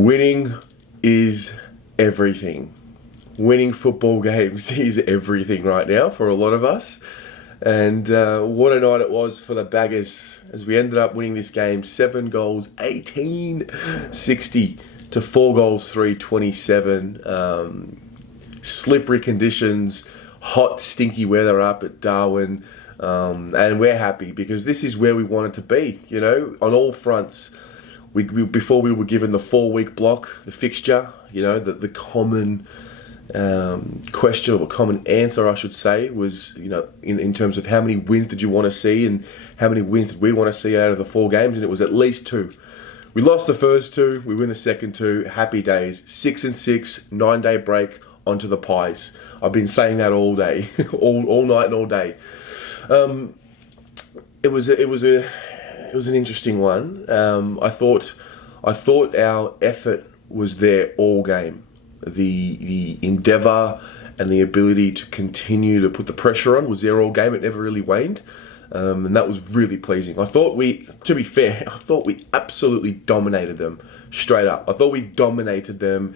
Winning is everything. Winning football games is everything right now for a lot of us. And what a night it was for the Baggers as we ended up winning this game 7 goals, 18-60 to 4 goals, 3-27. Slippery conditions, hot, stinky weather up at Darwin. And we're happy because this is where we wanted to be, you know, on all fronts. Before we were given the 4-week block, the fixture, you know, the common question, or the common answer, I should say, was, you know, in terms of how many wins did you want to see and how many wins did we want to see out of the 4 games, and it was at least 2. We lost the first 2, we win the second 2, happy days. 6-6, 9-day break, onto the pies. I've been saying that all day, all night and all day. It was an interesting one. I thought our effort was there all game. The endeavour and the ability to continue to put the pressure on was there all game. It never really waned, and that was really pleasing. To be fair, I thought we absolutely dominated them straight up. I thought we dominated them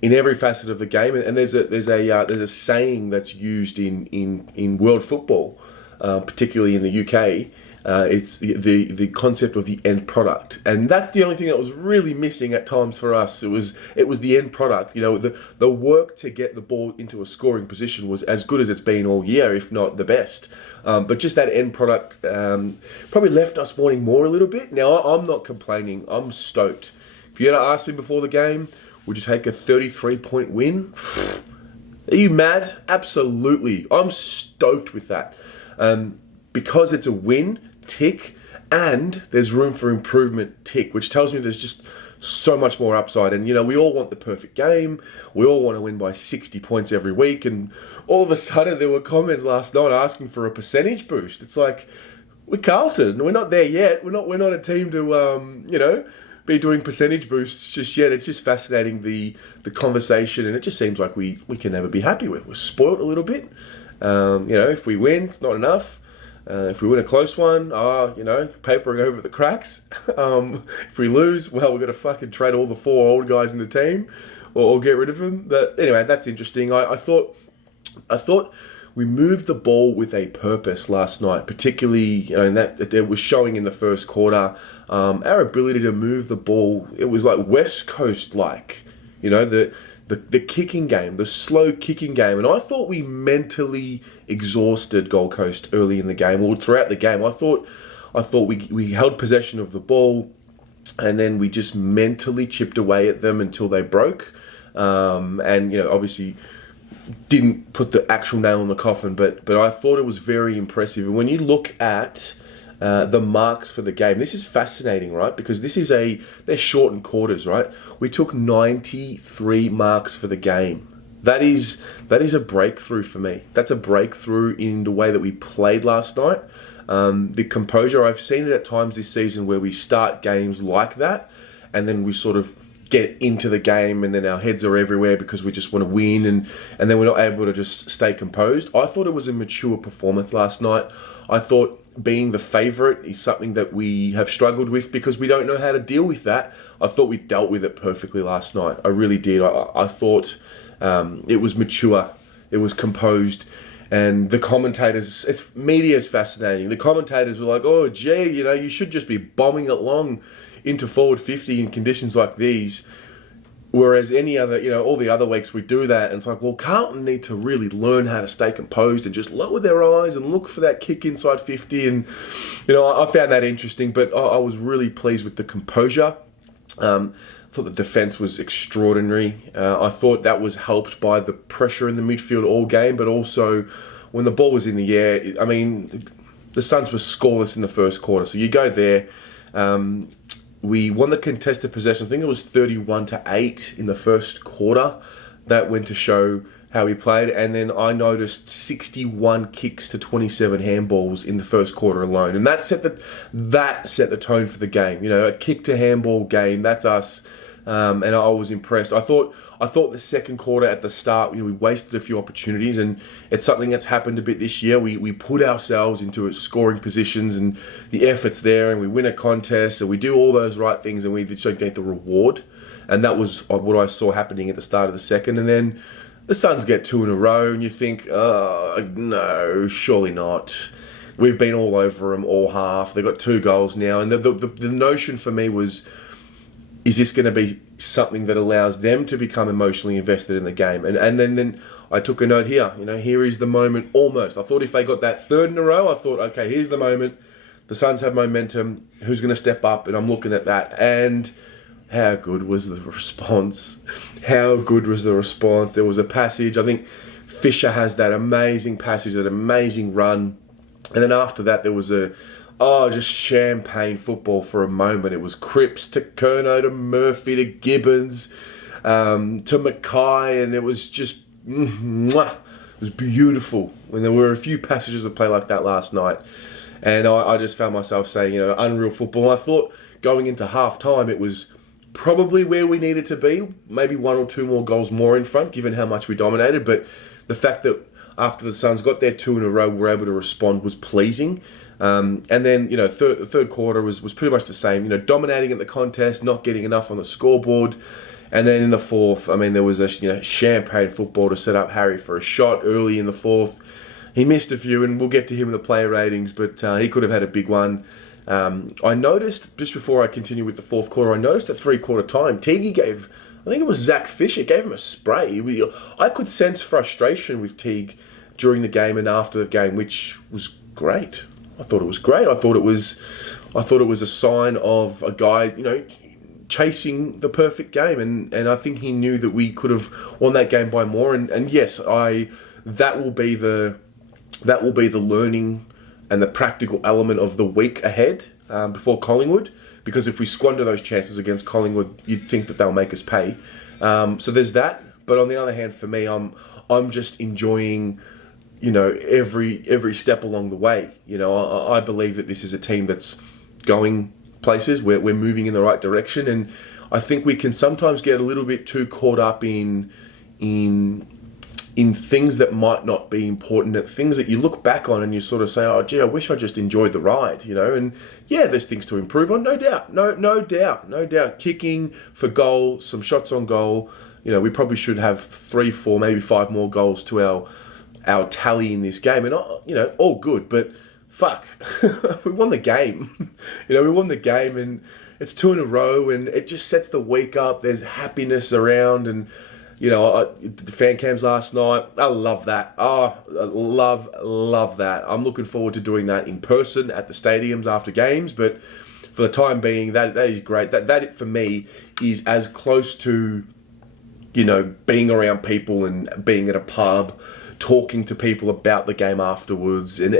in every facet of the game. And there's a saying that's used in world football, particularly in the UK. It's the concept of the end product, and that's the only thing that was really missing at times for us. It was the end product. You know, the work to get the ball into a scoring position was as good as it's been all year, if not the best. But just that end product probably left us wanting more a little bit. Now, I'm not complaining. I'm stoked. If you had asked me before the game, would you take a 33-point win? Are you mad? Absolutely. I'm stoked with that. Because it's a win, tick, and there's room for improvement, tick, which tells me there's just so much more upside. And, you know, we all want the perfect game. We all want to win by 60 points every week. And all of a sudden, there were comments last night asking for a percentage boost. It's like, we're Carlton. We're not there yet. We're not a team to, be doing percentage boosts just yet. It's just fascinating, the conversation, and it just seems like we can never be happy with. We're spoiled a little bit. If we win, it's not enough. If we win a close one, papering over the cracks. If we lose, well, we've got to fucking trade all the 4 old guys in the team or get rid of them. But anyway, that's interesting. I thought we moved the ball with a purpose last night, particularly, and that it was showing in the first quarter. Our ability to move the ball, it was like West Coast-like, the kicking game, the slow kicking game. And I thought we mentally exhausted Gold Coast early in the game, or throughout the game. I thought we held possession of the ball, and then we just mentally chipped away at them until they broke. Obviously didn't put the actual nail in the coffin, but I thought it was very impressive. And when you look at the marks for the game, this is fascinating, right? Because they're shortened quarters, right? We took 93 marks for the game. That is a breakthrough for me. That's a breakthrough in the way that we played last night. The composure, I've seen it at times this season where we start games like that, and then we sort of get into the game and then our heads are everywhere because we just want to win, and then we're not able to just stay composed. I thought it was a mature performance last night. I thought being the favourite is something that we have struggled with because we don't know how to deal with that. I thought we dealt with it perfectly last night. I really did. I thought it was mature. It was composed. And the commentators, media is fascinating. The commentators were like, oh, gee, you should just be bombing it long into forward 50 in conditions like these. Whereas any other, all the other weeks we do that. And it's like, well, Carlton need to really learn how to stay composed and just lower their eyes and look for that kick inside 50. And, I found that interesting, but I was really pleased with the composure. I thought the defence was extraordinary. I thought that was helped by the pressure in the midfield all game, but also when the ball was in the air, the Suns were scoreless in the first quarter. So you go there. We won the contested possession. I think it was 31-8 in the first quarter. That went to show how we played. And then I noticed 61 kicks to 27 handballs in the first quarter alone. And that set the tone for the game. A kick to handball game, that's us. And I was impressed. I thought the second quarter at the start, we wasted a few opportunities, and it's something that's happened a bit this year. We put ourselves into scoring positions, and the effort's there, and we win a contest, and we do all those right things, and we just don't get the reward. And that was what I saw happening at the start of the second. And then the Suns get 2 in a row, and you think, oh, no, surely not. We've been all over them all half. They've got 2 goals now. And the notion for me was, is this going to be something that allows them to become emotionally invested in the game? And then I took a note here. Here is the moment almost. I thought if they got that 3rd in a row, I thought, okay, here's the moment. The Suns have momentum. Who's going to step up? And I'm looking at that. And how good was the response? How good was the response? There was a passage. I think Fisher has that amazing passage, that amazing run. And then after that, there was just champagne football for a moment. It was Cripps to Curnow to Murphy to Gibbons to Mackay, and it was just mwah. It was beautiful. When there were a few passages of play like that last night, and I just found myself saying, unreal football. I thought going into half time, it was probably where we needed to be. Maybe 1 or 2 more goals more in front, given how much we dominated. But the fact that after the Suns got their 2 in a row, were able to respond was pleasing. And then, third quarter was pretty much the same. Dominating at the contest, not getting enough on the scoreboard. And then in the fourth, there was a champagne football to set up Harry for a shot early in the fourth. He missed a few, and we'll get to him in the player ratings, but he could have had a big one. I noticed, just before I continue with the fourth quarter, at 3-quarter time, Teague gave, I think it was Zach Fisher, gave him a spray. I could sense frustration with Teague during the game and after the game, which was great. I thought it was great. I thought it was a sign of a guy, chasing the perfect game, and I think he knew that we could have won that game by more. And yes, that will be the learning and the practical element of the week ahead before Collingwood, because if we squander those chances against Collingwood, you'd think that they'll make us pay. So there's that. But on the other hand, for me, I'm just enjoying every step along the way. I believe that this is a team that's going places. We're moving in the right direction, and I think we can sometimes get a little bit too caught up in things that might not be important, at things that you look back on and you sort of say, oh, gee, I wish I just enjoyed the ride, and yeah, there's things to improve on, no doubt. Kicking for goal, some shots on goal, we probably should have 3, 4, maybe 5 more goals to our tally in this game, and all good, but fuck, we won the game. We won the game, and it's 2 in a row, and it just sets the week up. There's happiness around, and the fan cams last night, I love that. Oh, I love that. I'm looking forward to doing that in person at the stadiums after games, but for the time being, that is great. That for me is as close to being around people and being at a pub, talking to people about the game afterwards, and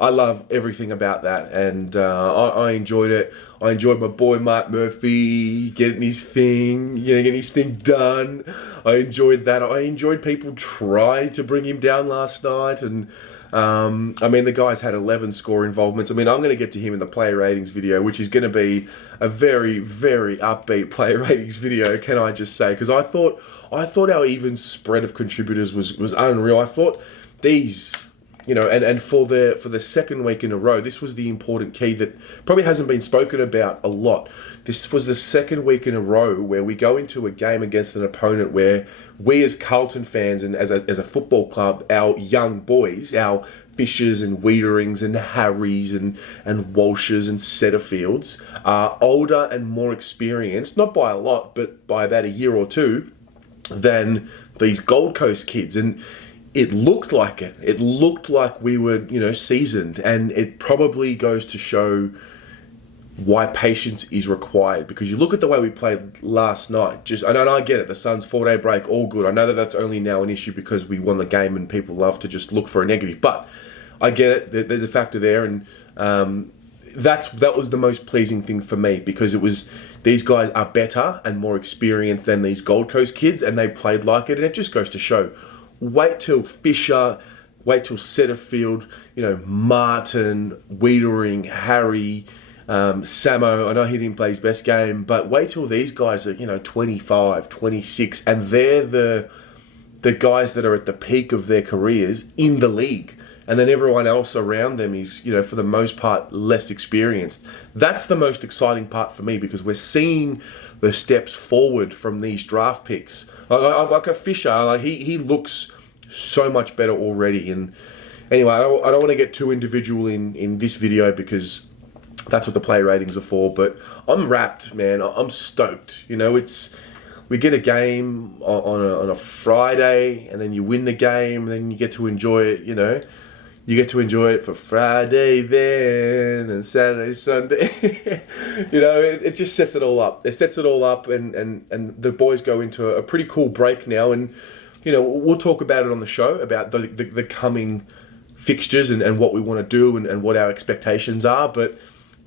I love everything about that, and I enjoyed it. I enjoyed my boy Mark Murphy getting his thing, getting his thing done. I enjoyed that. I enjoyed people try to bring him down last night, and the guy's had 11 score involvements. I'm going to get to him in the player ratings video, which is going to be a very, very upbeat player ratings video, can I just say? Because I thought our even spread of contributors was unreal. I thought these, and for the second week in a row, this was the important key that probably hasn't been spoken about a lot. This was the second week in a row where we go into a game against an opponent where we as Carlton fans and as a football club, our young boys, our Fishers and Wiederings and Harrys and Walshes and Setterfields are older and more experienced, not by a lot, but by about a year or two, than these Gold Coast kids. And it looked like it. It looked like we were, seasoned, and it probably goes to show why patience is required. Because you look at the way we played last night. And I get it. The Suns 4-day break, all good. I know that that's only now an issue because we won the game, and people love to just look for a negative. But I get it. There's a factor there, and that was the most pleasing thing for me, because it was, these guys are better and more experienced than these Gold Coast kids, and they played like it. And it just goes to show. Wait till Fisher, wait till Setterfield, Martin, Wiedering, Harry, Samo. I know he didn't play his best game, but wait till these guys are 25, 26, and they're the guys that are at the peak of their careers in the league. and then everyone else around them is, for the most part, less experienced. That's the most exciting part for me, because we're seeing the steps forward from these draft picks. Like a Fisher, he looks so much better already. And anyway, I don't want to get too individual in this video, because that's what the play ratings are for. But I'm wrapped, man. I'm stoked. We get a game on a Friday, and then you win the game, and then you get to enjoy it. You get to enjoy it for Friday then, and Saturday, Sunday. It just sets it all up. It sets it all up, and the boys go into a pretty cool break now. And we'll talk about it on the show, about the coming fixtures and what we want to do and what our expectations are. But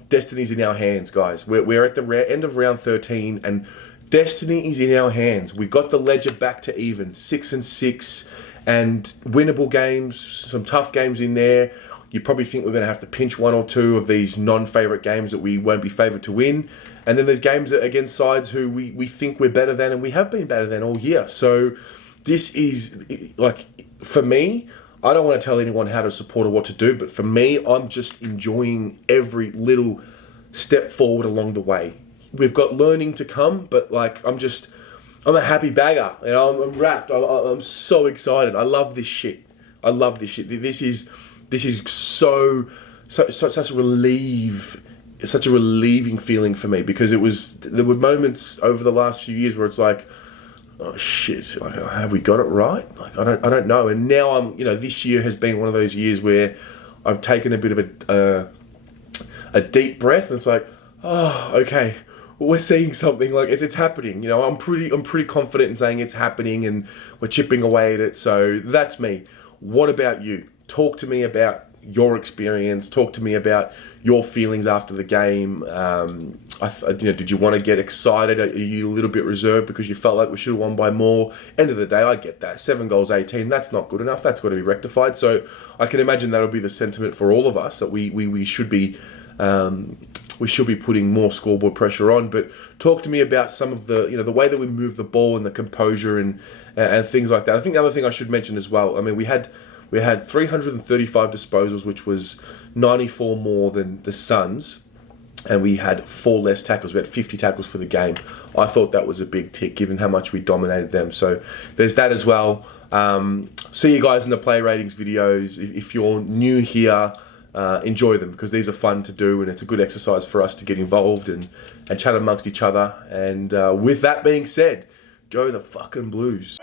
destiny's in our hands, guys. We're at the end of round 13, and destiny is in our hands. We got the ledger back to even, 6-6, and winnable games, some tough games in there. You probably think we're going to have to pinch one or two of these non-favourite games that we won't be favoured to win. And then there's games against sides who we think we're better than, and we have been better than all year. So this is, for me, I don't want to tell anyone how to support or what to do, but for me, I'm just enjoying every little step forward along the way. We've got learning to come, but I'm a happy bagger. I'm wrapped. I'm so excited. I love this shit. This is such a relieving feeling for me, because there were moments over the last few years where it's like, oh shit, have we got it right? I don't know. And now this year has been one of those years where I've taken a bit of a deep breath, and it's like, oh, okay, we're seeing something, it's happening. I'm pretty confident in saying it's happening, and we're chipping away at it. So that's me. What about you? Talk to me about your experience. Talk to me about your feelings after the game. Did you want to get excited? Are you a little bit reserved because you felt like we should have won by more? End of the day, I get that. 7 goals, 18, that's not good enough. That's got to be rectified. So I can imagine that'll be the sentiment for all of us, that we should be putting more scoreboard pressure on. But talk to me about some of the the way that we move the ball and the composure and things like that. I think the other thing I should mention as well, we had 335 disposals, which was 94 more than the Suns, and we had 4 less tackles. We had 50 tackles for the game. I thought that was a big tick, given how much we dominated them. So there's that as well. See you guys in the play ratings videos. If you're new here, enjoy them, because these are fun to do, and it's a good exercise for us to get involved and chat amongst each other. And with that being said, go the fucking Blues.